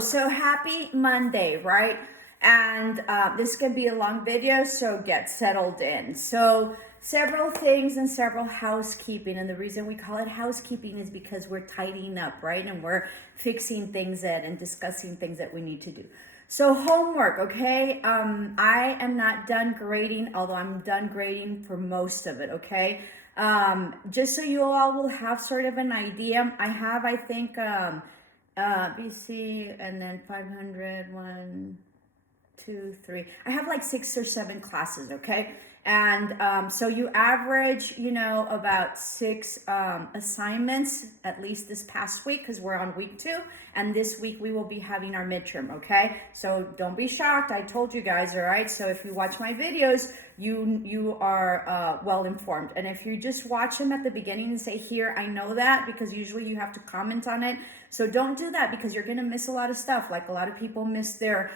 So happy Monday, right? And this can be a long video, so get settled in. So several things and several housekeeping, and the reason we call it housekeeping is because we're tidying up, right? And we're fixing things and discussing things that we need to do. So homework, okay? I am not done grading, although I'm done grading for most of it, okay? Just so you all will have sort of an idea, I have, I think, BC, and then 500, 1, 2, 3. I have like 6 or 7 classes, okay? And so you average, about 6 assignments, at least this past week, because we're on week 2. And this week we will be having our midterm, okay? So don't be shocked. I told you guys, all right? So if you watch my videos, you are well informed. And if you just watch them at the beginning and say, here, I know that, because usually you have to comment on it. So don't do that, because you're going to miss a lot of stuff. Like a lot of people miss their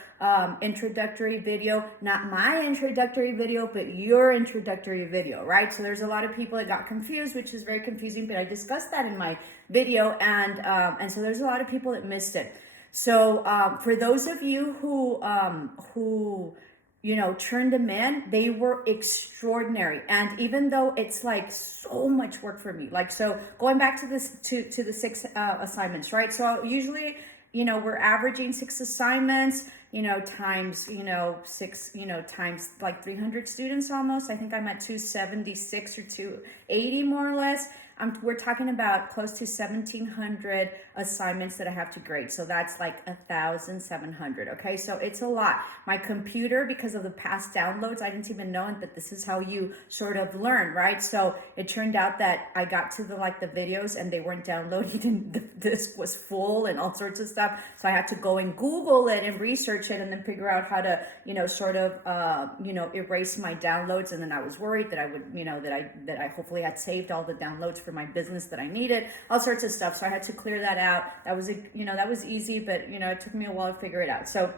introductory video, not my introductory video, but your introductory video, right? So there's a lot of people that got confused, which is very confusing, but I discussed that in my video, and so there's a lot of people that missed it. So for those of you who turned them in, they were extraordinary. And even though it's like so much work for me, like, so going back to this, to the 6 assignments, right? So usually, we're averaging 6 assignments, times, 6, times like 300 students almost. I think I'm at 276 or 280 more or less. We're talking about close to 1,700 assignments that I have to grade. So that's like 1,700. Okay, so it's a lot. My computer, because of the past downloads, I didn't even know it, but this is how you sort of learn, right? So it turned out that I got to the videos and they weren't downloading, and the disk was full and all sorts of stuff. So I had to go and Google it and research it and then figure out how to, erase my downloads. And then I was worried that I would, that I hopefully had saved all the downloads for my business that I needed, all sorts of stuff. So I had to clear that out. That was, that was easy, but, it took me a while to figure it out. So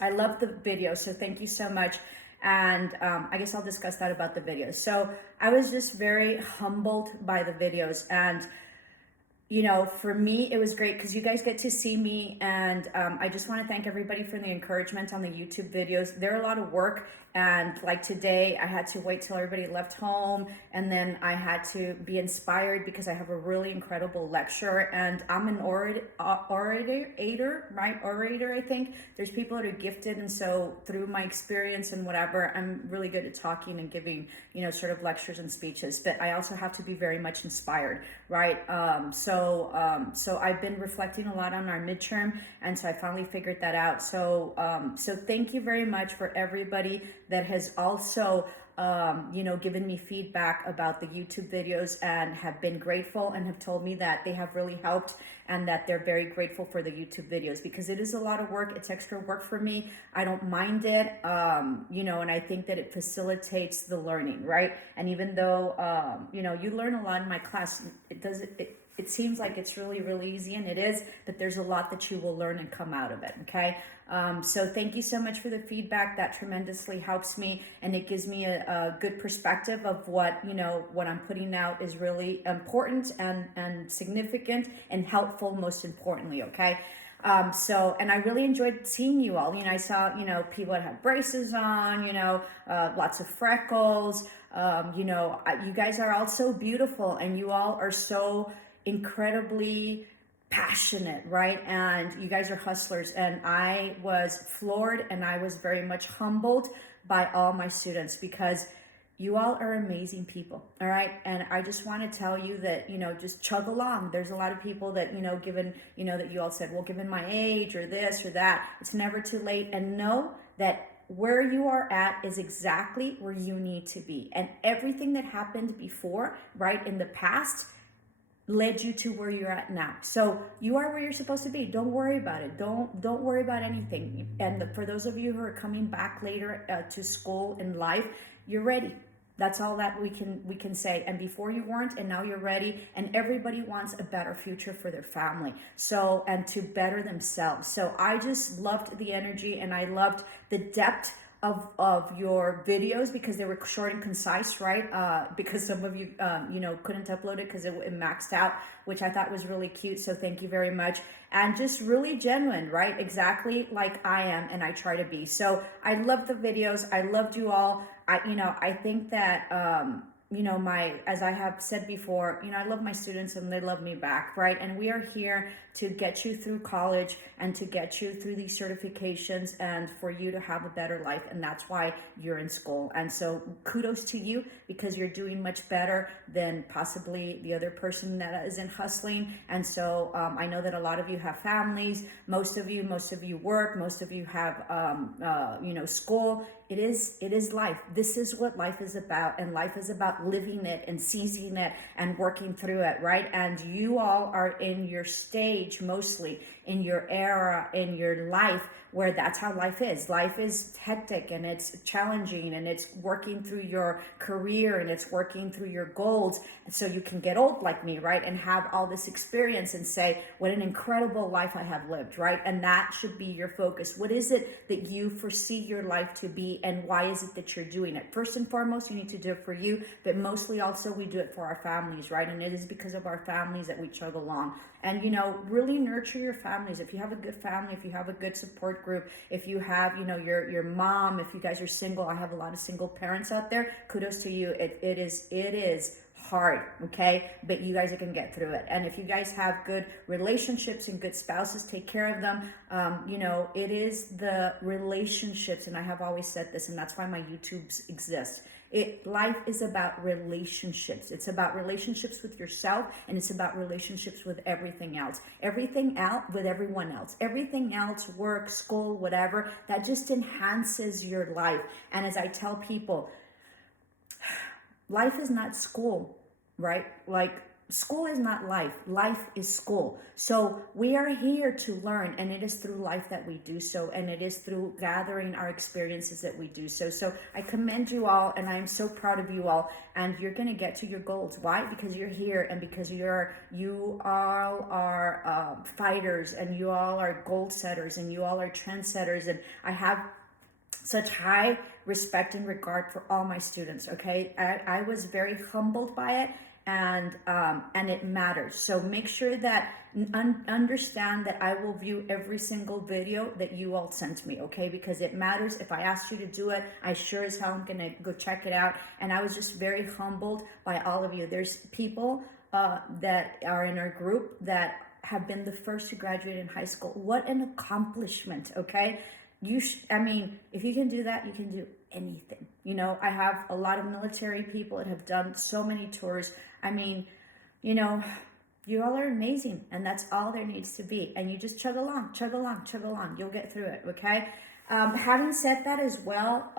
I love the video. So thank you so much. And I guess I'll discuss that about the videos. So I was just very humbled by the videos. And for me, it was great because you guys get to see me, and I just want to thank everybody for the encouragement on the YouTube videos. They're a lot of work, and like today, I had to wait till everybody left home, and then I had to be inspired because I have a really incredible lecture, and I'm an orator, I think. There's people that are gifted, and so through my experience and whatever, I'm really good at talking and giving, sort of lectures and speeches, but I also have to be very much inspired, right? So I've been reflecting a lot on our midterm, and so I finally figured that out. So thank you very much for everybody that has also, given me feedback about the YouTube videos and have been grateful and have told me that they have really helped and that they're very grateful for the YouTube videos, because it is a lot of work. It's extra work for me. I don't mind it, and I think that it facilitates the learning, right? And even though, you learn a lot in my class, it seems like it's really, really easy, and it is, but there's a lot that you will learn and come out of it, okay? So thank you so much for the feedback. That tremendously helps me, and it gives me a good perspective of what, what I'm putting out is really important and significant and helpful, most importantly, okay? And I really enjoyed seeing you all. I saw, people that have braces on, lots of freckles. You guys are all so beautiful, and you all are so incredibly passionate, right? And you guys are hustlers, and I was floored and I was very much humbled by all my students, because you all are amazing people, all right? And I just want to tell you that, just chug along. There's a lot of people that, given, that you all said, well, given my age or this or that, it's never too late. And know that where you are at is exactly where you need to be. And everything that happened before, right, in the past, led you to where you're at now. So you are where you're supposed to be. Don't worry about it. Don't worry about anything. And for those of you who are coming back later to school in life, you're ready. That's all that we can say. And before you weren't, and now you're ready. And everybody wants a better future for their family. So, and to better themselves. So I just loved the energy, and I loved the depth of your videos because they were short and concise, right? Because some of you, couldn't upload it because it maxed out, which I thought was really cute. So thank you very much. And just really genuine, right? Exactly like I am and I try to be. So I love the videos. I loved you all. I think that, as I have said before, I love my students and they love me back, right? And we are here to get you through college and to get you through these certifications and for you to have a better life. And that's why you're in school. And so kudos to you because you're doing much better than possibly the other person that isn't hustling. And so I know that a lot of you have families. Most of you work. Most of you have, school. It is life. This is what life is about. And life is about living it and seizing it and working through it, right? And you all are in your stage, mostly in your era, in your life, where that's how life is. Life is hectic and it's challenging and it's working through your career and it's working through your goals. So you can get old like me, right? And have all this experience and say, what an incredible life I have lived, right? And that should be your focus. What is it that you foresee your life to be and why is it that you're doing it? First and foremost, you need to do it for you, but mostly also we do it for our families, right? And it is because of our families that we chug along. And, really nurture your families. If you have a good family, if you have a good support group, if you have, your mom, if you guys are single, I have a lot of single parents out there. Kudos to you. It is hard, okay? But you guys can get through it. And if you guys have good relationships and good spouses, take care of them. It is the relationships, and I have always said this, and that's why my YouTubes exist. Life is about relationships. It's about relationships with yourself, and it's about relationships with everything else. Everything else with everyone else. Everything else, work, school, whatever, that just enhances your life. And as I tell people, life is not school, right? Like, school is not life. Life is school. So we are here to learn, and it is through life that we do so, and it is through gathering our experiences that we do so. So I commend you all, and I'm so proud of you all, and you're going to get to your goals. Why? Because you're here, and because you all are fighters, and you all are goal setters, and you all are trendsetters, and I have such high respect and regard for all my students. Okay, I was very humbled by it, and it matters. So make sure that understand that I will view every single video that you all sent me, okay? Because it matters. If I asked you to do it, I sure as hell am gonna go check it out. And I was just very humbled by all of you. There's people that are in our group that have been the first to graduate in high school. What an accomplishment, okay? If you can do that, you can do anything. I have a lot of military people that have done so many tours. You all are amazing, and that's all there needs to be. And you just chug along. You'll get through it, okay? Having said that as well,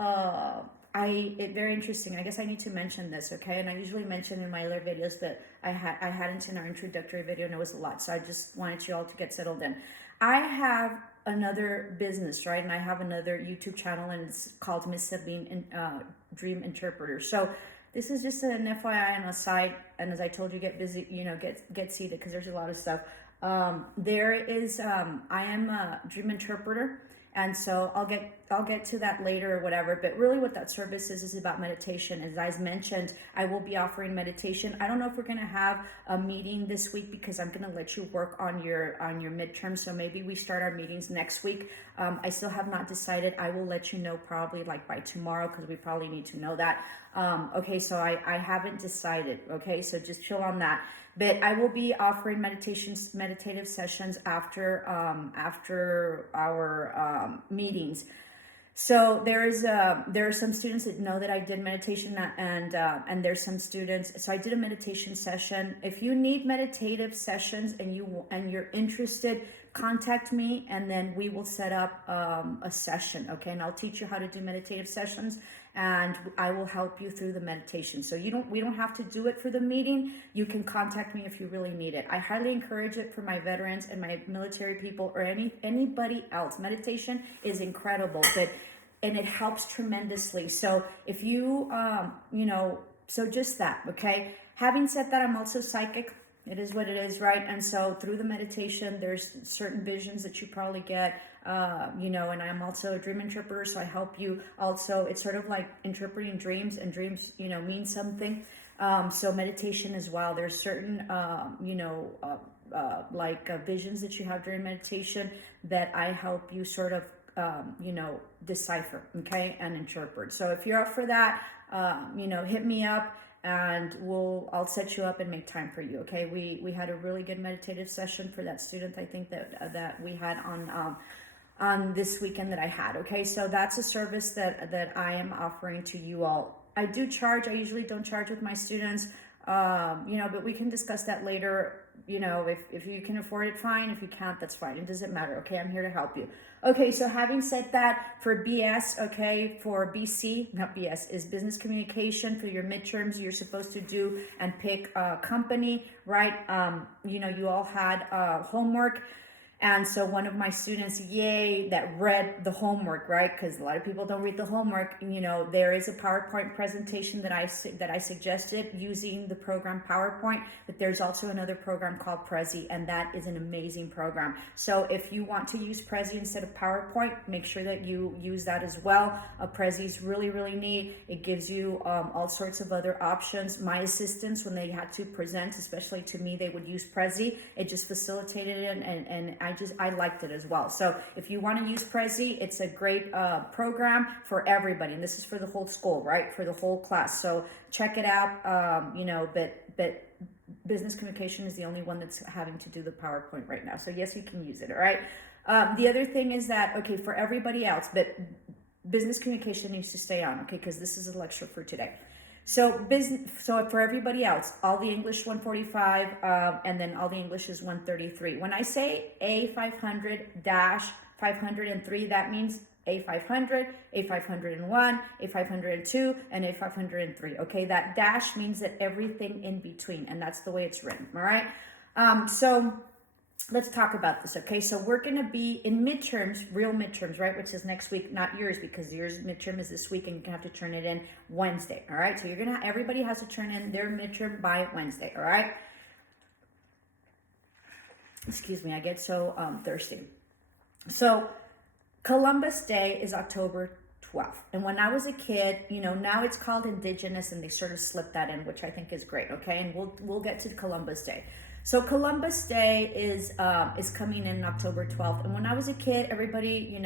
very interesting. I guess I need to mention this, okay? And I usually mention in my other videos, but I hadn't in our introductory video, and it was a lot. So I just wanted you all to get settled in. I have another business, right? And I have another YouTube channel, and it's called Miss Sabine Dream Interpreter. So this is just an FYI and a side. And as I told you, get busy, get seated because there's a lot of stuff. I am a dream interpreter. And so I'll get to that later or whatever. But really what that service is about meditation. As I mentioned, I will be offering meditation. I don't know if we're going to have a meeting this week because I'm going to let you work on your midterm. So maybe we start our meetings next week. I still have not decided. I will let you know probably like by tomorrow because we probably need to know that. Okay, so I haven't decided. Okay, so just chill on that. But I will be offering meditative sessions after our meetings. So there are some students that know that I did meditation, and there's some students. So I did a meditation session. If you need meditative sessions and you're interested, contact me, and then we will set up a session. Okay, and I'll teach you how to do meditative sessions, and I will help you through the meditation. So we don't have to do it for the meeting. You can contact me if you really need it. I highly encourage it for my veterans and my military people or anybody else. Meditation is incredible, and it helps tremendously. So if you, so just that, okay? Having said that, I'm also psychic. It is what it is, right? And so through the meditation, there's certain visions that you probably get, and I'm also a dream interpreter, so I help you also. It's sort of like interpreting dreams, and dreams, mean something. So meditation as well. There's certain, visions that you have during meditation that I help you sort of, decipher, okay, and interpret. So if you're up for that, hit me up, and I'll set you up and make time for you. Okay, we had a really good meditative session for that student. I think that we had on this weekend that I had. Okay, so that's a service that I am offering to you all. I do charge. I usually don't charge with my students, but we can discuss that later. If you can afford it, fine. If you can't, that's fine. It doesn't matter. Okay, I'm here to help you. Okay, so having said that, for BS, okay, for BC, not BS, is business communication. For your midterms, you're supposed to do and pick a company, right? You all had homework. And so one of my students, that read the homework, right? Because a lot of people don't read the homework. There is a PowerPoint presentation that I suggested using the program PowerPoint, but there's also another program called Prezi, and that is an amazing program. So if you want to use Prezi instead of PowerPoint, make sure that you use that as well. Prezi is really, really neat. It gives you all sorts of other options. My assistants, when they had to present, especially to me, they would use Prezi. It just facilitated it, and I liked it as well. So if you want to use Prezi, it's a great program for everybody, and this is for the whole school, right? For the whole class. So check it out. But business communication is the only one that's having to do the PowerPoint right now. So yes, you can use it. All right. The other thing is that, okay, for everybody else, but business communication needs to stay on, okay, because this is a lecture for today. So for everybody else, all the English 145, and then all the English is 133. When I say A500-503, that means A500, A501, A502, and A503. Okay, that dash means that everything in between, and that's the way it's written. All right. So let's talk about this. Okay, so we're going to be in midterms, real midterms, right? Which is next week, not yours, because yours midterm is this week, and you have to turn it in Wednesday. All right, so everybody has to turn in their midterm by Wednesday. All right. Excuse me, I get so thirsty. So Columbus Day is October 12th. And when I was a kid, now it's called Indigenous, and they sort of slipped that in, which I think is great. Okay, and we'll get to Columbus Day. So Columbus Day is coming in October 12th. And when I was a kid, everybody,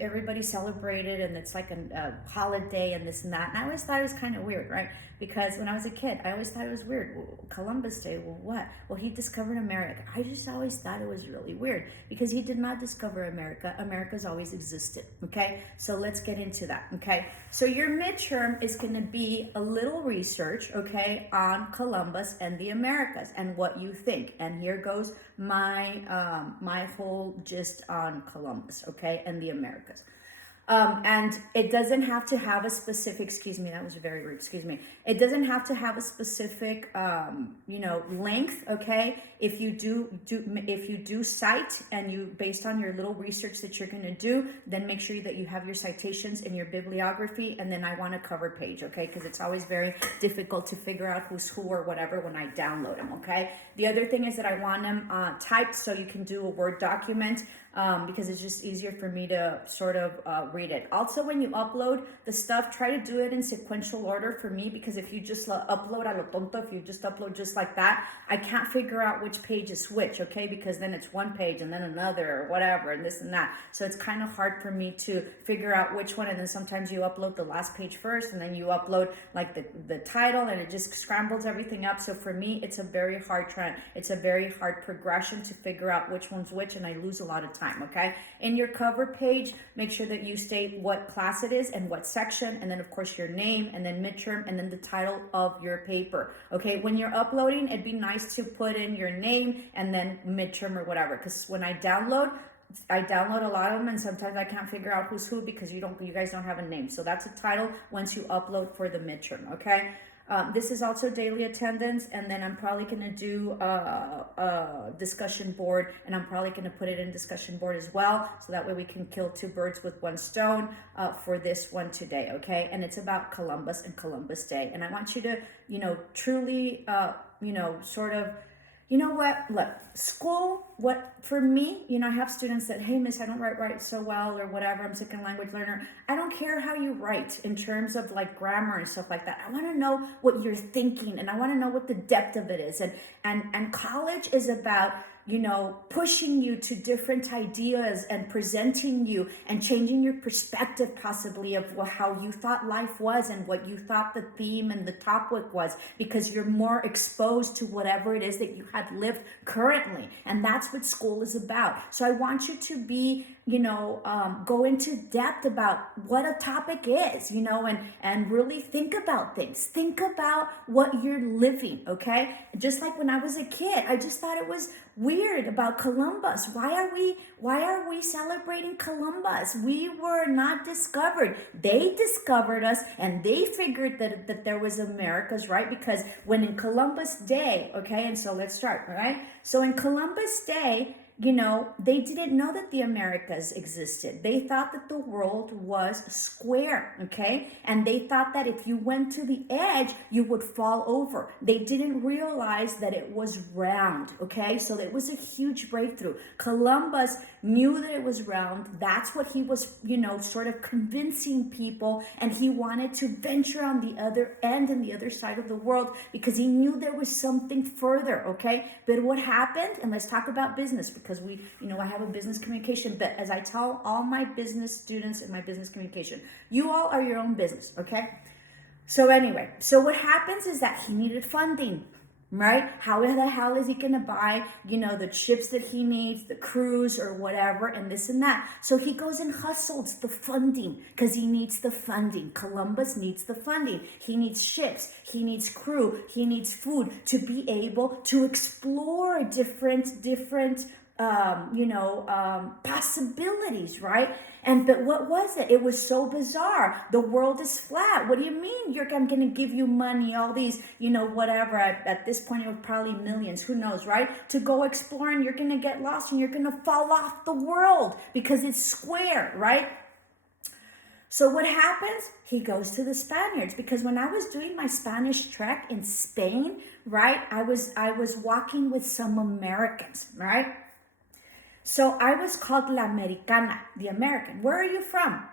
everybody celebrated, and it's like a holiday and this and that. And I always thought it was kind of weird, right? Because when I was a kid, I always thought it was weird. Columbus Day, well, what? Well, he discovered America. I just always thought it was really weird because he did not discover America. America's always existed, okay? So let's get into that, okay? So your midterm is going to be a little research, okay, on Columbus and the Americas and what you think. And here goes my whole gist on Columbus, okay, and the Americas. And it doesn't have to have a specific, excuse me, that was very rude, excuse me. It doesn't have to have a specific, length, okay? If you do cite, and you, based on your little research that you're going to do, then make sure that you have your citations in your bibliography, and then I want a cover page, okay? Because it's always very difficult to figure out who's who or whatever when I download them, okay? The other thing is that I want them typed so you can do a Word document, because it's just easier for me to sort of read it. Also, when you upload the stuff, try to do it in sequential order for me, because if you just upload a lo tonto, if you just upload just like that, I can't figure out which page is which, okay? Because then it's one page and then another or whatever and this and that. So it's kind of hard for me to figure out which one, and then sometimes you upload the last page first and then you upload like the title, and it just scrambles everything up. So for me, it's a very hard progression to figure out which one's which, and I lose a lot of time. Okay, in your cover page, make sure that you state what class it is and what section, and then of course your name, and then midterm, and then the title of your paper. Okay, when you're uploading, it'd be nice to put in your name and then midterm or whatever, because when I download a lot of them, and sometimes I can't figure out who's who because you guys don't have a name. So that's a title once you upload for the midterm. Okay. This is also daily attendance, and then I'm probably going to do a discussion board, and I'm probably going to put it in discussion board as well, so that way we can kill two birds with one stone for this one today, okay? And it's about Columbus and Columbus Day, and I want you to, truly, sort of You know what? Look, school, what for me, I have students that, hey, miss, I don't write so well or whatever. I'm second language learner. I don't care how you write in terms of like grammar and stuff like that. I want to know what you're thinking, and I want to know what the depth of it is. And college is about, pushing you to different ideas and presenting you and changing your perspective possibly of how you thought life was and what you thought the theme and the topic was, because you're more exposed to whatever it is that you have lived currently. And that's what school is about. So I want you to be, go into depth about what a topic is, and really think about things. Think about what you're living, okay? Just like when I was a kid, I just thought it was weird about Columbus. Why are we celebrating Columbus? We were not discovered. They discovered us, and they figured that there was Americas, right? Because when in Columbus Day, okay, and so let's start, all right? So in Columbus Day, they didn't know that the Americas existed. They thought that the world was square, okay? And they thought that if you went to the edge, you would fall over. They didn't realize that it was round, okay? So it was a huge breakthrough. Columbus knew that it was round. That's what he was, sort of convincing people. And he wanted to venture on the other end and the other side of the world because he knew there was something further, okay? But what happened, and let's talk about business, because we, I have a business communication, but as I tell all my business students in my business communication, you all are your own business, okay? So anyway, so what happens is that he needed funding, right? How the hell is he going to buy, the chips that he needs, the crews or whatever, and this and that? So he goes and hustles the funding because he needs the funding. Columbus needs the funding. He needs ships. He needs crew. He needs food to be able to explore different possibilities, right? But what was it? It was so bizarre. The world is flat. What do you mean I'm going to give you money, all these, whatever. At this point, it was probably millions. Who knows, right? To go explore, and you're going to get lost and you're going to fall off the world because it's square, right? So what happens? He goes to the Spaniards, because when I was doing my Spanish trek in Spain, right, I was walking with some Americans, right? So I was called La Americana, the American. Where are you from?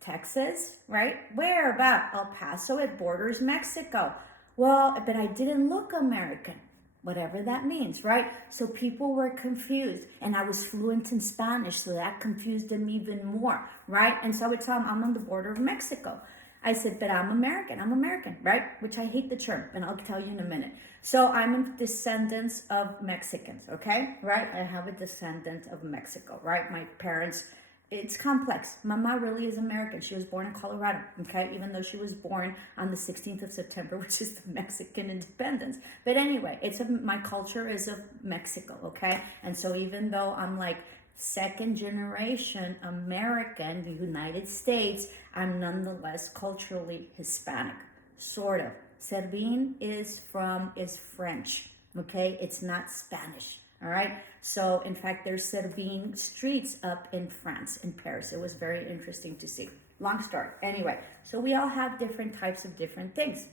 Texas, right? Where about? El Paso, it borders Mexico. Well, but I didn't look American, whatever that means, right? So people were confused, and I was fluent in Spanish, so that confused them even more, right? And so I would tell them, I'm on the border of Mexico. I said, but I'm American, right? Which I hate the term, and I'll tell you in a minute. So I'm a descendant of Mexicans, okay? Right? I have a descendant of Mexico, right? My parents, it's complex. Mama really is American. She was born in Colorado, okay? Even though she was born on the 16th of September, which is the Mexican independence. But anyway, my culture is of Mexico, okay? And so even though I'm like second generation American, the United States, I'm nonetheless culturally Hispanic, sort of. Servin is French, okay? It's not Spanish, all right? So in fact, there's Servin streets up in France, in Paris. It was very interesting to see. Long story. Anyway, so we all have different types of different things.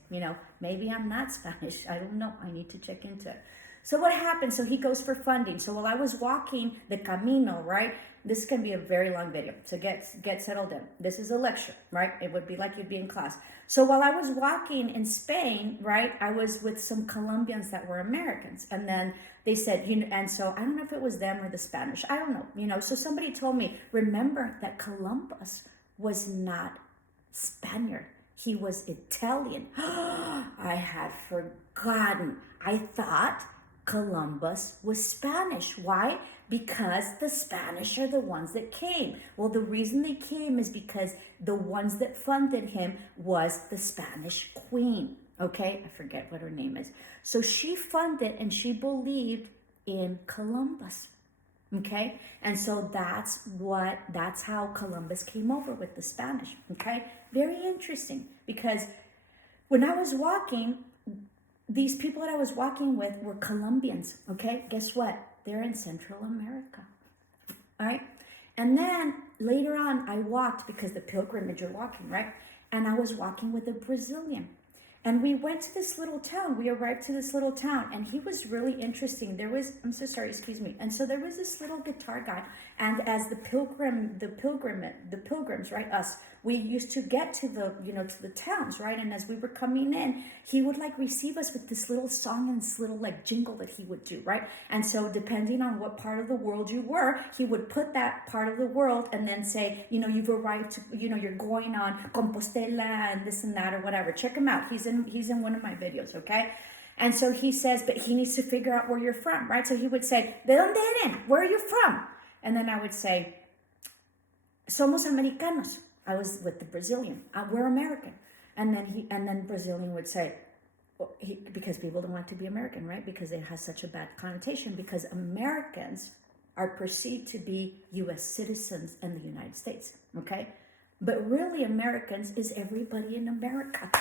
Maybe I'm not Spanish. I don't know. I need to check into it. So what happened? So he goes for funding. So while I was walking the Camino, right? This can be a very long video. So get settled in. This is a lecture, right? It would be like you'd be in class. So while I was walking in Spain, right, I was with some Colombians that were Americans. And then they said, and so I don't know if it was them or the Spanish. I don't know, So somebody told me, remember that Columbus was not Spaniard. He was Italian. I had forgotten. I thought Columbus was Spanish. Why? Because the Spanish are the ones that came. Well, the reason they came is because the ones that funded him was the Spanish queen. Okay, I forget what her name is. So she funded and she believed in Columbus. Okay, and so that's how Columbus came over with the Spanish. Okay, very interesting, because when I was walking, these people that I was walking with were Colombians, okay? Guess what? They're in Central America, all right? And then later on, I walked, because the pilgrimage you're walking, right? And I was walking with a Brazilian. And we went to this little town. We arrived to this little town, and he was really interesting. I'm so sorry, excuse me. And so there was this little guitar guy, and as the pilgrims, right, us, we used to get to to the towns, right? And as we were coming in, he would like receive us with this little song and this little like jingle that he would do, right? And so depending on what part of the world you were, he would put that part of the world and then say, you've arrived to, you're going on Compostela and this and that or whatever. Check him out. He's in one of my videos, okay? And so he says, but he needs to figure out where you're from, right? So he would say, ¿De dónde eres? Where are you from? And then I would say, Somos Americanos. I was with the Brazilian. We're American. And then Brazilian would say, because people don't want to be American, right? Because it has such a bad connotation. Because Americans are perceived to be U.S. citizens in the United States, okay? But really, Americans is everybody in America.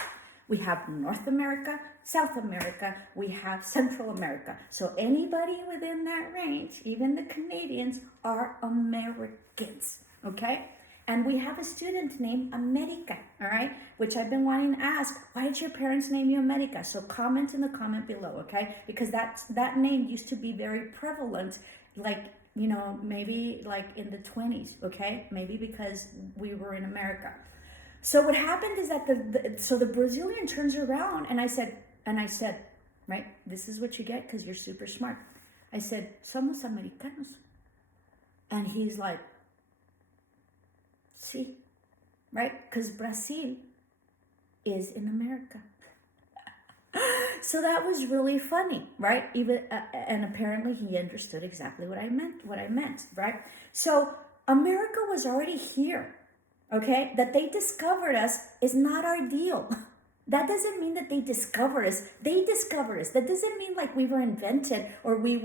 We have North America, South America, we have Central America. So anybody within that range, even the Canadians, are Americans, okay? And we have a student named America, all right? Which I've been wanting to ask, why did your parents name you America? So comment in the comment below, okay? Because that name used to be very prevalent, like, maybe like in the 20s, okay? Maybe because we were in America. So what happened is that the Brazilian turns around and I said, right, this is what you get because you're super smart. I said, Somos Americanos. And he's like, sí, right? Because Brazil is in America. So that was really funny, right? And apparently he understood exactly what I meant, right? So America was already here, okay? That they discovered us is not our deal. That doesn't mean that they discovered us. They discovered us. That doesn't mean like we were invented or we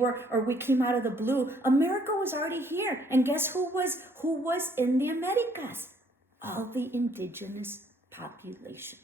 came out of the blue. America was already here. And guess who was in the Americas? All the indigenous population.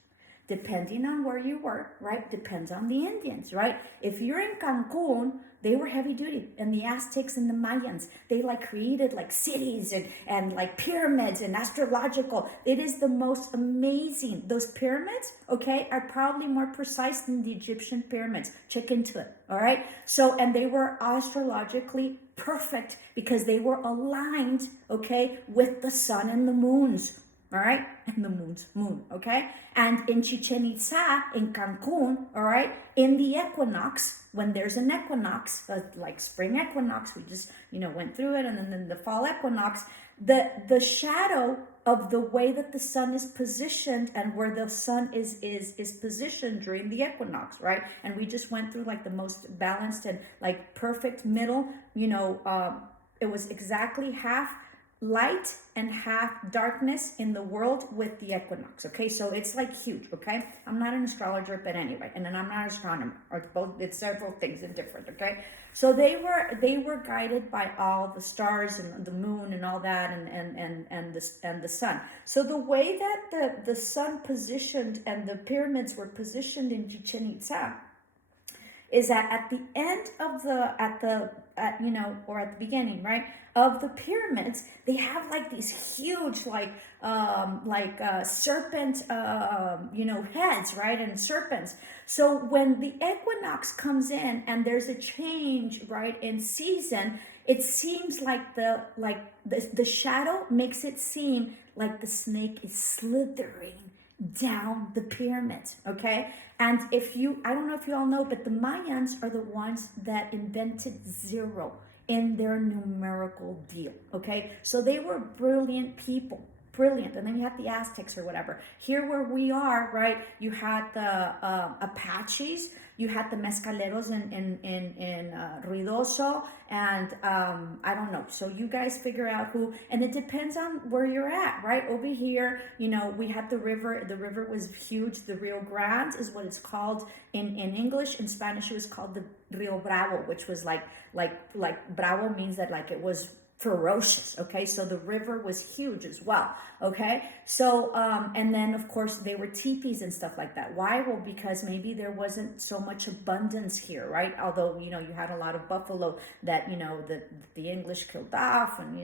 Depending on where you were, right? Depends on the Indians, right? If you're in Cancun, they were heavy duty. And the Aztecs and the Mayans, they like created like cities and like pyramids and astrological. It is the most amazing. Those pyramids, okay, are probably more precise than the Egyptian pyramids. Check into it, all right? So, and they were astrologically perfect because they were aligned, okay, with the sun and the moons. All right, and the moon, okay? And in Chichen Itza, in Cancun, all right, in the equinox, when there's an equinox, like spring equinox, we just, went through it, and then the fall equinox, the shadow of the way that the sun is positioned and where the sun is positioned during the equinox, right? And we just went through like the most balanced and like perfect middle, it was exactly half light and half darkness in the world with the equinox, okay? So it's like huge, okay? I'm not an astrologer, but anyway, and then I'm not an astronomer, or both, it's several things and different, okay? So they were guided by all the stars and the moon and all that and the sun. So the way that the sun positioned and the pyramids were positioned in Chichen Itza is that at the end of at the beginning, right, of the pyramids, they have like these huge serpent heads, right, and serpents. So when the equinox comes in and there's a change, right, in season, it seems like the shadow makes it seem like the snake is slithering down the pyramids, okay? And I don't know if you all know, but the Mayans are the ones that invented zero in their numerical deal, okay? So they were brilliant people, brilliant. And then you have the Aztecs or whatever. Here where we are, right, you had the Apaches, you had the Mescaleros in Ruidoso, and I don't know. So you guys figure out who, and it depends on where you're at, right? Over here, we had the river. The river was huge. The Rio Grande is what it's called in English. In Spanish, it was called the Rio Bravo, which was like Bravo means that like it was ferocious. Okay, so the river was huge as well. Okay, so and then of course they were teepees and stuff like that. Why? Well, because maybe there wasn't so much abundance here, right? Although, you know, you had a lot of buffalo that, you know, the English killed off, and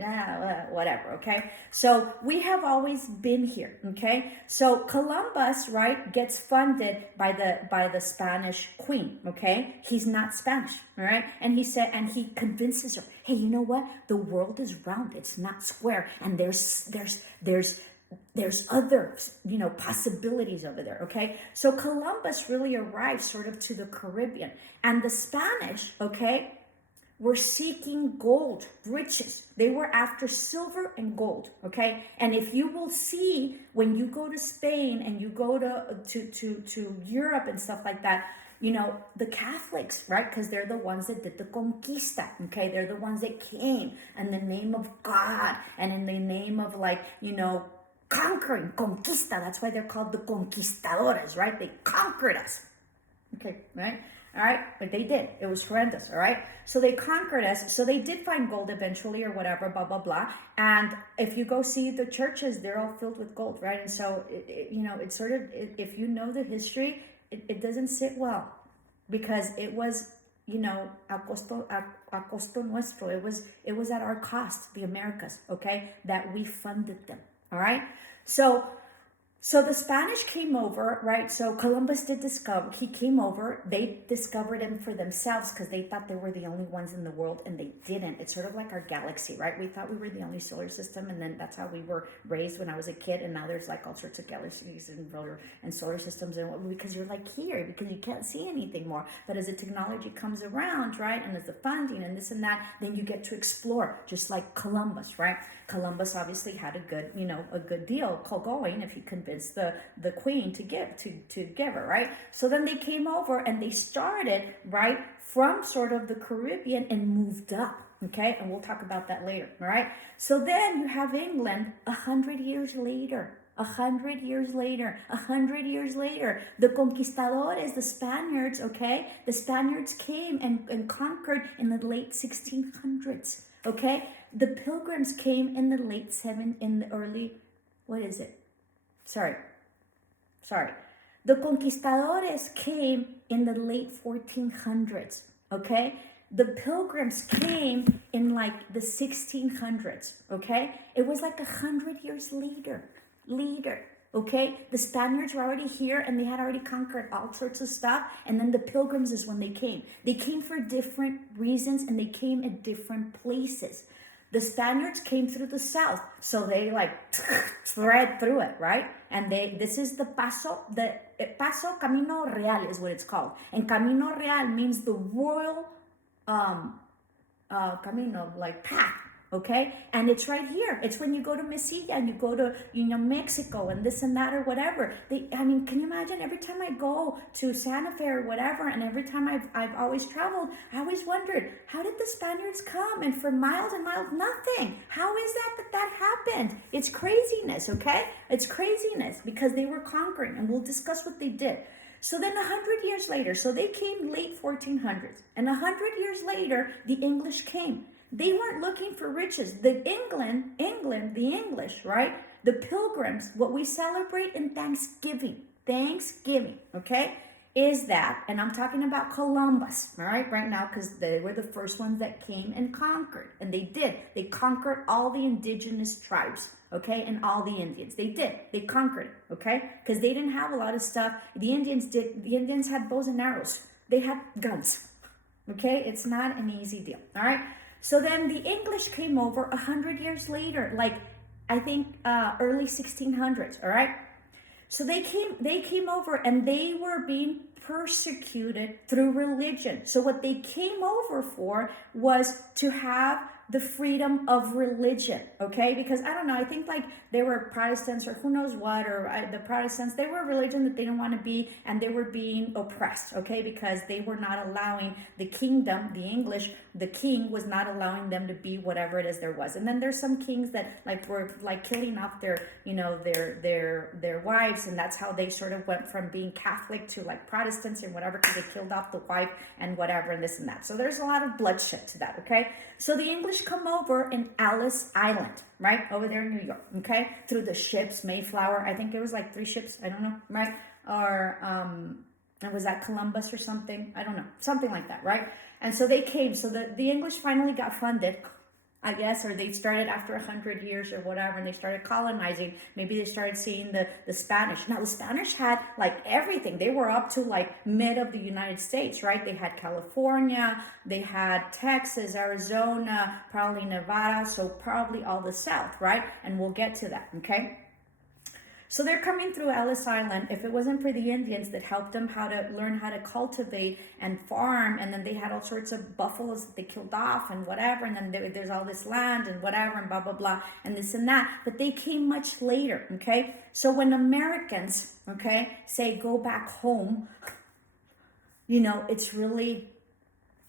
whatever. Okay, so we have always been here. Okay, so Columbus, right, gets funded by the Spanish queen. Okay, he's not Spanish. All right, and he convinces her, hey, you know what, the world is round, it's not square, and there's other, you know, possibilities over there. Okay, so Columbus really arrived sort of to the Caribbean, and the Spanish, okay, were seeking gold, riches. They were after silver and gold. Okay, and if you will see, when you go to Spain and you go to Europe and stuff like that, you know, the Catholics, right? Because they're the ones that did the conquista, okay? They're the ones that came in the name of God and in the name of, like, you know, conquering, conquista. That's why they're called the conquistadores, right? They conquered us, okay, right? All right, but they did. It was horrendous, all right? So they conquered us. So they did find gold eventually or whatever, blah, blah, blah. And if you go see the churches, they're all filled with gold, right? And so, you know, it's sort of, if you know the history, it doesn't sit well, because it was, you know, a costo nuestro. It was at our cost, the Americas, okay, that we funded them. All right, so the Spanish came over, right? So Columbus did discover, he came over, they discovered him for themselves because they thought they were the only ones in the world, and they didn't. It's sort of like our galaxy, right? We thought we were the only solar system, and then that's how we were raised when I was a kid, and now there's like all sorts of galaxies and solar systems, and because you're like here, because you can't see anything more. But as the technology comes around, right, and as the funding and this and that, then you get to explore, just like Columbus, right? Columbus obviously had a good, you know, a good deal going if he convinced the queen to give her, right? So then they came over and they started, right, from sort of the Caribbean and moved up, okay? And we'll talk about that later, all right? So then you have England 100 years later. 100 years later, 100 years later, the conquistadores, the Spaniards, okay? The Spaniards came and conquered in the late 1600s, okay? The Pilgrims came in the early, what is it? Sorry. The conquistadores came in the late 1400s, okay? The Pilgrims came in like the 1600s, okay? It was like 100 years later, okay? The Spaniards were already here and they had already conquered all sorts of stuff, and then the Pilgrims is when they came. They came for different reasons and they came at different places. The Spaniards came through the south, so they like thread through it, right? And this is the Paso Camino Real is what it's called. And Camino Real means the royal camino, like path, okay? And it's right here. It's when you go to Mesilla and you go to, you know, Mexico and this and that or whatever. I mean, can you imagine every time I go to Santa Fe or whatever, and every time I've always traveled, I always wondered, how did the Spaniards come? And for miles and miles, nothing. How is that happened? It's craziness, okay? It's craziness because they were conquering, and we'll discuss what they did. So then 100 years later, so they came late 1400s, and 100 years later, the English came. They weren't looking for riches. The English, right? The Pilgrims, what we celebrate in Thanksgiving, okay, is that, and I'm talking about Columbus, all right now, because they were the first ones that came and conquered, and they conquered all the indigenous tribes, okay, and all the Indians. They conquered, okay, because they didn't have a lot of stuff. The Indians had bows and arrows. They had guns, okay. It's not an easy deal, all right. So then the English came over 100 years later, like I think early 1600s, all right? So they came over and they were being persecuted through religion. So what they came over for was to have the freedom of religion, okay? Because I don't know, I think like they were Protestants or who knows what, or the Protestants, they were a religion that they didn't want to be, and they were being oppressed, okay? Because they were not allowing the kingdom, the English, the king was not allowing them to be whatever it is there was. And then there's some kings that like were like killing off their, you know, their wives, and that's how they sort of went from being Catholic to like Protestants and whatever, because they killed off the wife and whatever and this and that. So there's a lot of bloodshed to that, okay? So the English English come over in Ellis Island, right? Over there in New York, okay? Through the ships, Mayflower, I think it was like 3 ships, I don't know, right? Or, and was that Columbus or something? I don't know, something like that, right? And so they came, so the English finally got funded, I guess, or they started after 100 years or whatever, and they started colonizing. Maybe they started seeing the Spanish. Now, the Spanish had like everything. They were up to like mid of the United States, right? They had California, they had Texas, Arizona, probably Nevada, so probably all the South, right? And we'll get to that, okay? So they're coming through Ellis Island. If it wasn't for the Indians that helped them how to learn how to cultivate and farm, and then they had all sorts of buffaloes that they killed off and whatever, and then there's all this land and whatever and blah, blah, blah, and this and that. But they came much later, okay? So when Americans, okay, say go back home, you know, it's really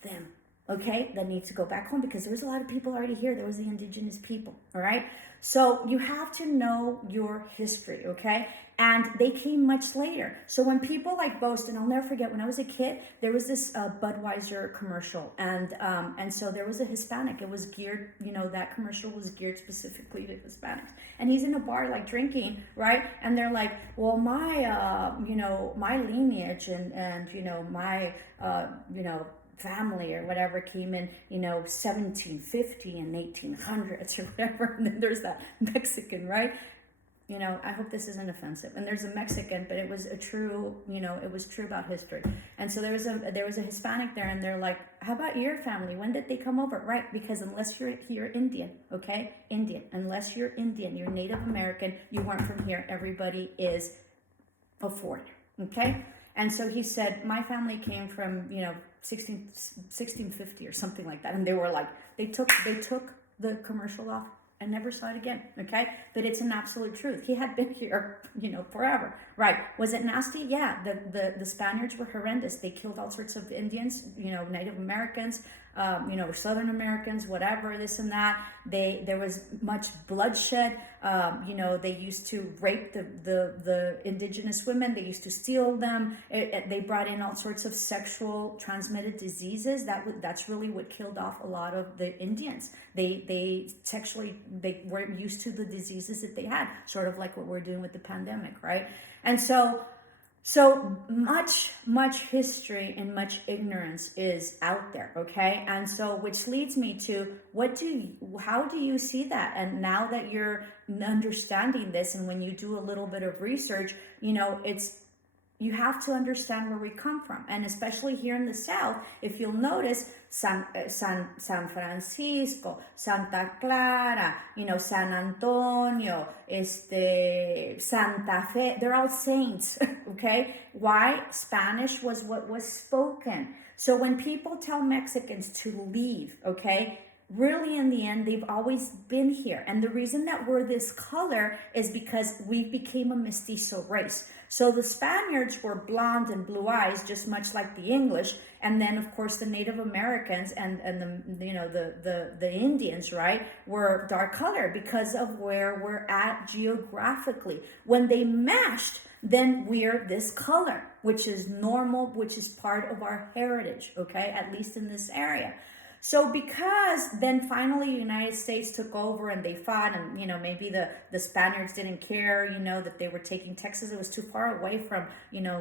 them, okay, that needs to go back home, because there was a lot of people already here. There was the indigenous people, all right? So you have to know your history, okay? And they came much later. So when people like boast, and I'll never forget, when I was a kid, there was this Budweiser commercial, and so there was a Hispanic. It was geared, you know, that commercial was geared specifically to Hispanics. And he's in a bar like drinking, right? And they're like, well, my, you know, my lineage and you know, my, you know, family or whatever came in, you know, 1750 and 1800s or whatever. And then there's that Mexican, right? You know, I hope this isn't offensive. And there's a Mexican, but it was a true, you know, it was true about history. And so there was a Hispanic there, and they're like, how about your family? When did they come over? Right, because unless you're Indian, okay? Indian. Unless you're Indian, you're Native American, you weren't from here. Everybody is a foreigner, okay? And so he said, my family came from, you know, 1650 or something like that. And they were like, they took the commercial off and never saw it again, okay? But it's an absolute truth. He had been here, you know, forever, right? Was it nasty? Yeah, the Spaniards were horrendous. They killed all sorts of Indians, you know, Native Americans, you know, Southern Americans, whatever, this and that. There was much bloodshed. You know, they used to rape the indigenous women. They used to steal them. They brought in all sorts of sexual transmitted diseases. That's really what killed off a lot of the Indians. They were used to the diseases that they had, sort of like what we're doing with the pandemic, right? And so much history and much ignorance is out there, okay? And so, which leads me to, how do you see that? And now that you're understanding this, and when you do a little bit of research, you know, you have to understand where we come from. And especially here in the South, if you'll notice, San Francisco, Santa Clara, you know, San Antonio, Santa Fe, they're all saints, okay? Why? Spanish was what was spoken. So when people tell Mexicans to leave, okay, really in the end, they've always been here. And the reason that we're this color is because we became a mestizo race. So the Spaniards were blonde and blue eyes, just much like the English. And then, of course, the Native Americans and the, you know, the Indians, right, were dark color because of where we're at geographically. When they mashed, then we're this color, which is normal, which is part of our heritage, okay, at least in this area. So because then finally the United States took over and they fought, and, you know, maybe the Spaniards didn't care, you know, that they were taking Texas. It was too far away from, you know,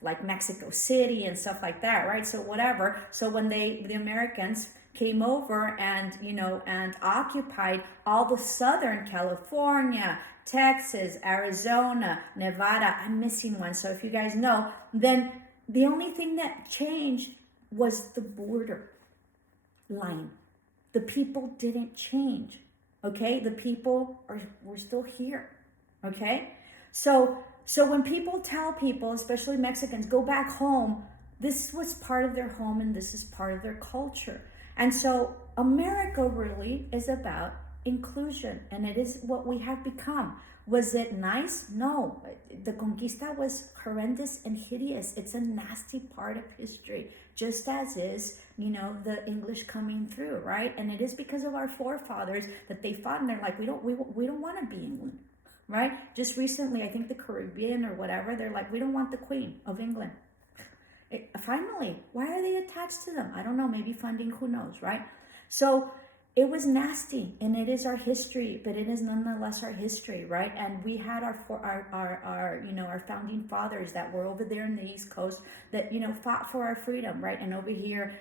like Mexico City and stuff like that, right? So whatever. So when the Americans came over and, you know, and occupied all the Southern California, Texas, Arizona, Nevada, I'm missing one. So if you guys know, then the only thing that changed was the border line. The people didn't change, okay? The people were still here, okay? So when people tell people, especially Mexicans, go back home, this was part of their home and this is part of their culture. And so America really is about inclusion, and it is what we have become. Was it nice? No. The Conquista was horrendous and hideous. It's a nasty part of history, just as is, you know, the English coming through, right? And it is because of our forefathers that they fought, and they're like, we don't want to be England, right? Just recently, I think the Caribbean or whatever, they're like, we don't want the Queen of England. Finally, why are they attached to them? I don't know, maybe funding, who knows, right? So it was nasty, and it is our history, but it is nonetheless our history, right? And we had our founding fathers that were over there in the East Coast that, fought for our freedom, right? And over here,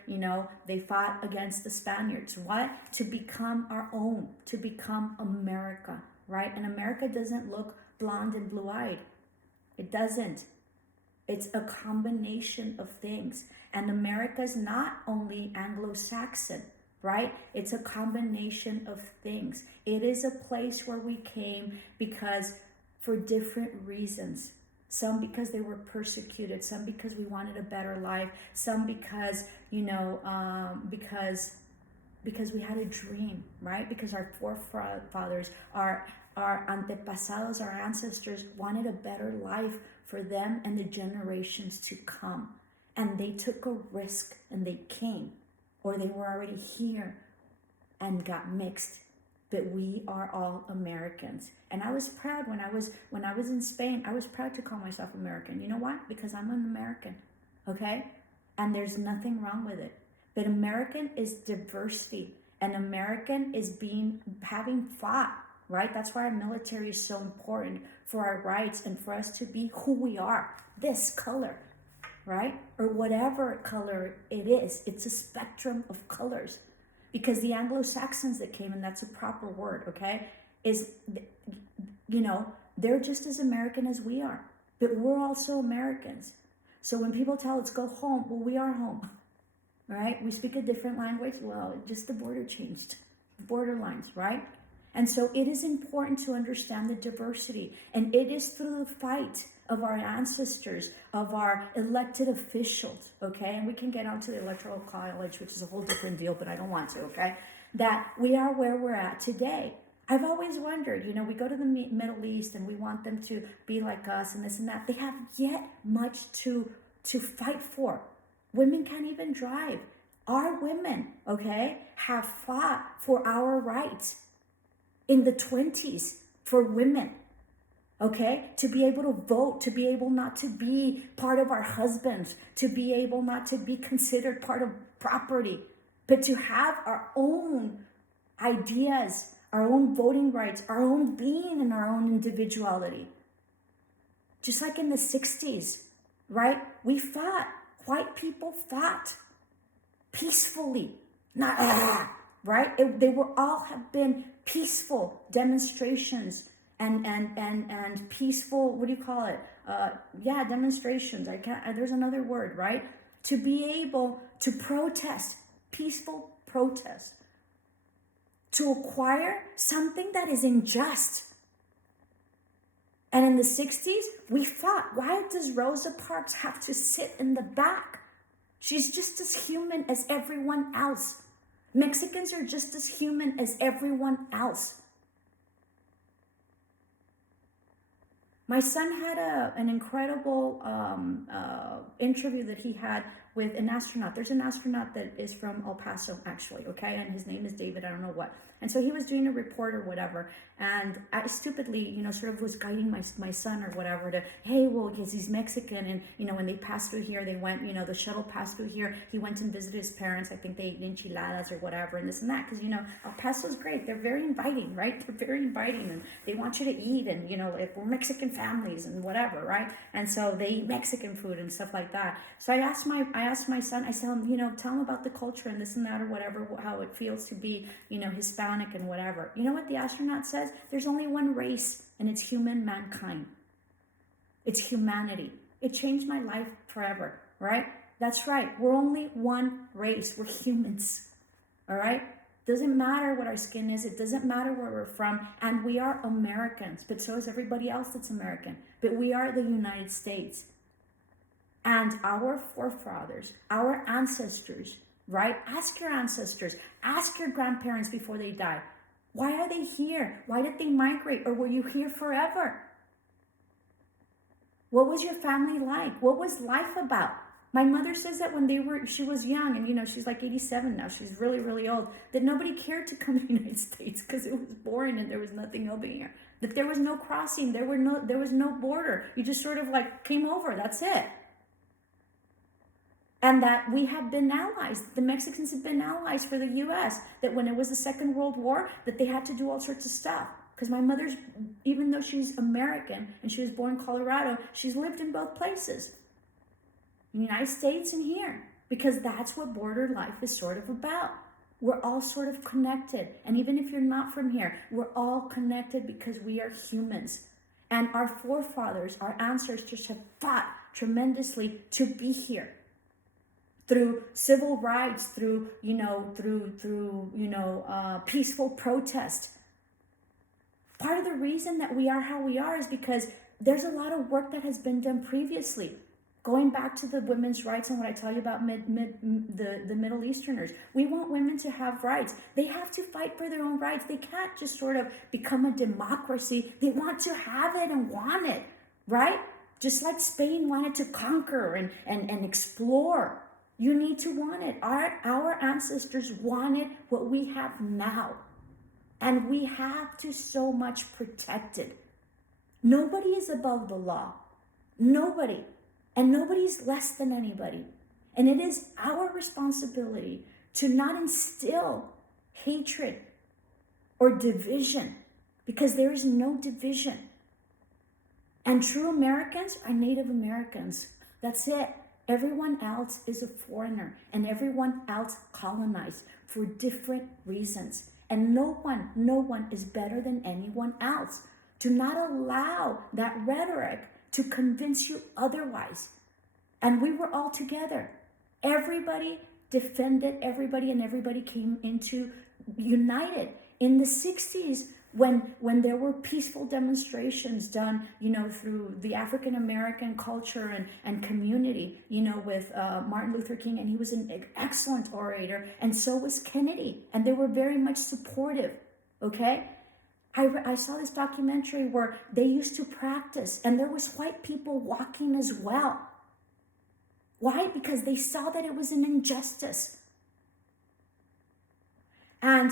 they fought against the Spaniards. What? To become our own, to become America, right? And America doesn't look blonde and blue-eyed. It doesn't. It's a combination of things. And America's not only Anglo-Saxon, right? It's a combination of things. It is a place where we came because for different reasons. Some because they were persecuted, some because we wanted a better life, some because, because we had a dream, right? Because our forefathers, our antepasados, our ancestors wanted a better life for them and the generations to come. And they took a risk and they came, or they were already here and got mixed. But we are all Americans. And I was proud when I was in Spain, I was proud to call myself American. You know why? Because I'm an American, okay? And there's nothing wrong with it. But American is diversity. And American is having fought, right? That's why our military is so important, for our rights and for us to be who we are. This color, right? Or whatever color it is. It's a spectrum of colors. Because the Anglo-Saxons that came, and that's a proper word, okay, they're just as American as we are. But we're also Americans. So when people tell us go home, well, we are home, right? We speak a different language. Well, just the border changed, border lines, right? And so it is important to understand the diversity. And it is through the fight of our ancestors, of our elected officials, okay? And we can get onto the Electoral College, which is a whole different deal, but I don't want to, okay? That we are where we're at today. I've always wondered, we go to the Middle East and we want them to be like us and this and that. They have yet much to fight for. Women can't even drive. Our women, okay, have fought for our rights in the 20s for women. Okay, to be able to vote, to be able not to be part of our husbands, to be able not to be considered part of property, but to have our own ideas, our own voting rights, our own being and our own individuality. Just like in the 60s, right? We fought. White people fought peacefully, not right? They were all have been peaceful demonstrations. And peaceful, what do you call it? Demonstrations. There's another word, right? To be able to protest, peaceful protest, to acquire something that is unjust. And in the 60s, we fought. Why does Rosa Parks have to sit in the back? She's just as human as everyone else. Mexicans are just as human as everyone else. My son had an incredible interview that he had with an astronaut. There's an astronaut that is from El Paso, actually, okay? And his name is David, I don't know what. And so he was doing a report or whatever. And I stupidly, sort of was guiding my son or whatever to, hey, well, because he's Mexican. And, when they passed through here, they went, the shuttle passed through here. He went and visited his parents. I think they ate enchiladas or whatever and this and that. Because, El Paso's great. They're very inviting, right? They're very inviting. And they want you to eat. And, if we're Mexican families and whatever, right? And so they eat Mexican food and stuff like that. So I asked my son, I said, tell him about the culture and this and that or whatever, how it feels to be, Hispanic and whatever. You know what the astronaut says? There's only one race, and it's human mankind. It's humanity. It changed my life forever, right? That's right. We're only one race. We're humans, all right? Doesn't matter what our skin is. It doesn't matter where we're from. And we are Americans, but so is everybody else that's American. But we are the United States. And our forefathers, our ancestors, right? Ask your ancestors. Ask your grandparents before they die. Why are they here? Why did they migrate? Or were you here forever? What was your family like? What was life about? My mother says that when she was young, and she's like 87 now, she's really, really old, that nobody cared to come to the United States because it was boring and there was nothing over here. That there was no crossing, there was no border. You just sort of like came over, that's it. And that we have been allies. The Mexicans have been allies for the U.S. That when it was the Second World War, that they had to do all sorts of stuff. Because my mother's, even though she's American and she was born in Colorado, she's lived in both places. In the United States and here. Because that's what border life is sort of about. We're all sort of connected. And even if you're not from here, we're all connected because we are humans. And our forefathers, our ancestors have fought tremendously to be here. Through civil rights, through peaceful protest. Part of the reason that we are how we are is because there's a lot of work that has been done previously. Going back to the women's rights and what I tell you about the Middle Easterners. We want women to have rights. They have to fight for their own rights. They can't just sort of become a democracy. They want to have it and want it, right? Just like Spain wanted to conquer and explore. You need to want it. Our ancestors wanted what we have now. And we have to so much protect it. Nobody is above the law. Nobody. And nobody's less than anybody. And it is our responsibility to not instill hatred or division, because there is no division. And true Americans are Native Americans. That's it. Everyone else is a foreigner, and everyone else colonized for different reasons. And no one is better than anyone else. Do not allow that rhetoric to convince you otherwise. And we were all together. Everybody defended everybody, and everybody came into united. In the 60s, when there were peaceful demonstrations done, through the African American culture and community, with Martin Luther King, and he was an excellent orator, and so was Kennedy, and they were very much supportive, okay? I saw this documentary where they used to practice, and there was white people walking as well. Why? Because they saw that it was an injustice. And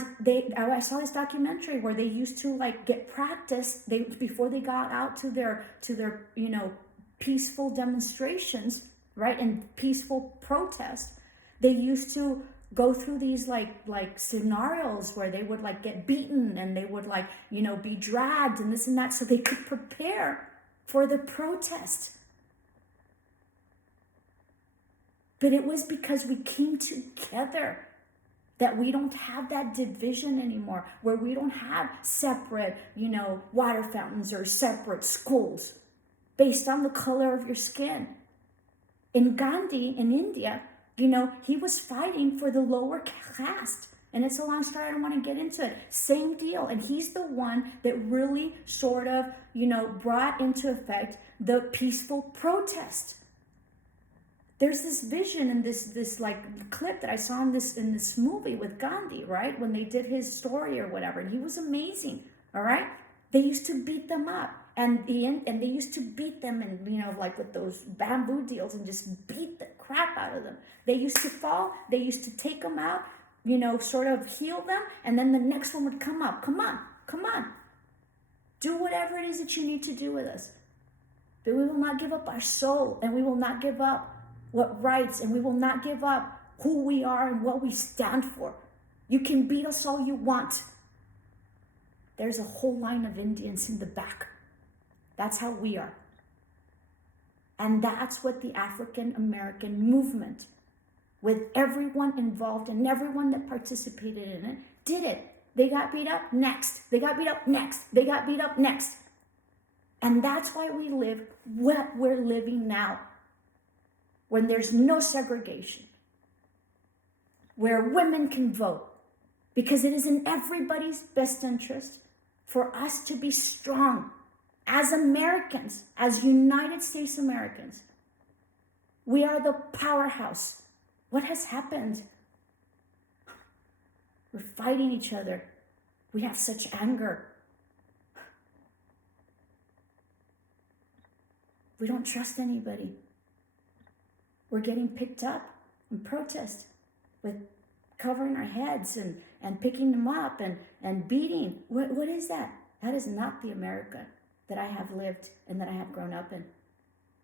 I saw this documentary where they used to get practice. Before they got out to their peaceful demonstrations, right, and peaceful protest, they used to go through these like scenarios where they would get beaten, and they would be dragged and this and that, so they could prepare for the protest. But it was because we came together that we don't have that division anymore, where we don't have separate, water fountains or separate schools based on the color of your skin. In Gandhi, in India, he was fighting for the lower caste. And it's a long story, I don't want to get into it. Same deal. And he's the one that really sort of, brought into effect the peaceful protest. There's this vision and this clip that I saw in this movie with Gandhi, right? When they did his story or whatever, and he was amazing. All right, they used to beat them up, and they used to beat them, and with those bamboo deals, and just beat the crap out of them. They used to fall. They used to take them out, sort of heal them, and then the next one would come up. Come on, do whatever it is that you need to do with us. But we will not give up our soul, and we will not give up what rights, and we will not give up who we are and what we stand for. You can beat us all you want. There's a whole line of Indians in the back. That's how we are. And that's what the African American movement, with everyone involved and everyone that participated in it, did it. They got beat up, next. They got beat up, next. They got beat up, next. And that's why we live what we're living now. When there's no segregation, where women can vote, because it is in everybody's best interest for us to be strong as Americans, as United States Americans. We are the powerhouse. What has happened? We're fighting each other. We have such anger. We don't trust anybody. We're getting picked up in protest with covering our heads and picking them up and beating. What is that? That is not the America that I have lived and that I have grown up in.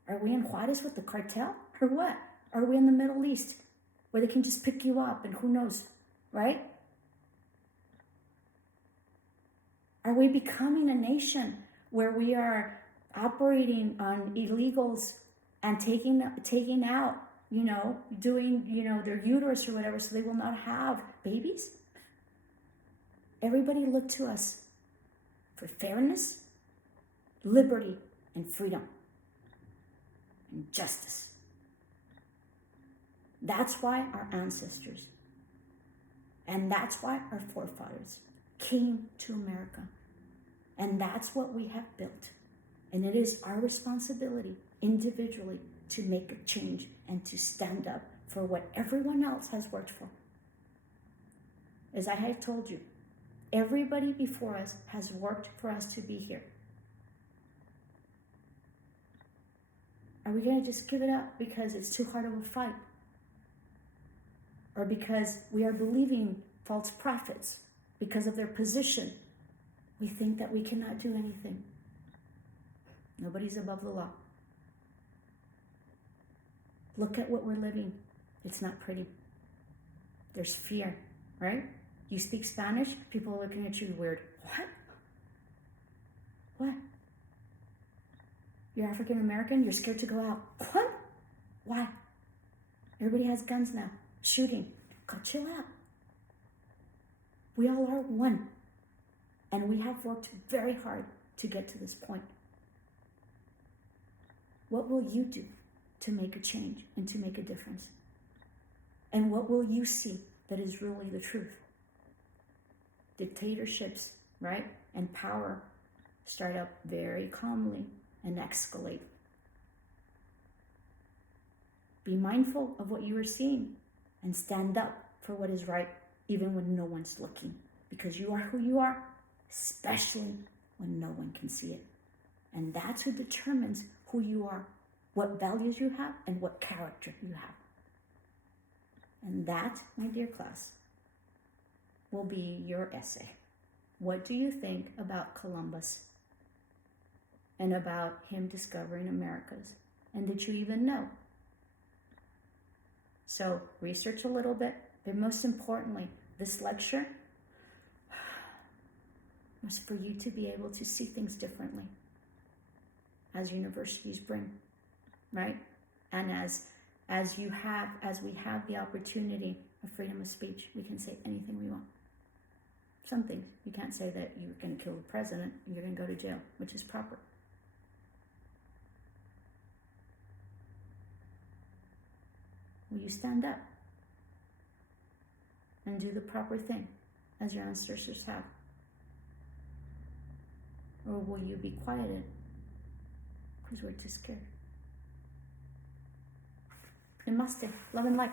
Are we in Juarez with the cartel or what? Are we in the Middle East where they can just pick you up and who knows, right? Are we becoming a nation where we are operating on illegals and taking out, doing, their uterus or whatever so they will not have babies? Everybody look to us for fairness, liberty, and freedom, and justice. That's why our ancestors, and that's why our forefathers came to America. And that's what we have built. And it is our responsibility individually to make a change and to stand up for what everyone else has worked for. As I have told you, everybody before us has worked for us to be here. Are we going to just give it up because it's too hard of a fight? Or because we are believing false prophets because of their position? We think that we cannot do anything. Nobody's above the law. Look at what we're living. It's not pretty. There's fear, right? You speak Spanish, people are looking at you weird. What? What? You're African American, you're scared to go out. What? Why? Everybody has guns now. Shooting. Go chill out. We all are one. And we have worked very hard to get to this point. What will you do to make a change and to make a difference? And what will you see that is really the truth? Dictatorships, right? And power start up very calmly and escalate. Be mindful of what you are seeing and stand up for what is right, even when no one's looking. Because you are who you are, especially when no one can see it. And that's who determines who you are, what values you have, and what character you have. And that, my dear class, will be your essay. What do you think about Columbus and about him discovering Americas? And did you even know? So research a little bit, but most importantly, this lecture was for you to be able to see things differently as universities bring, right? And as we have the opportunity of freedom of speech, we can say anything we want. Some things, you can't say that you're going to kill the president and you're going to go to jail, which is proper. Will you stand up and do the proper thing as your ancestors have? Or will you be quieted because we're too scared? Namaste. Love and light.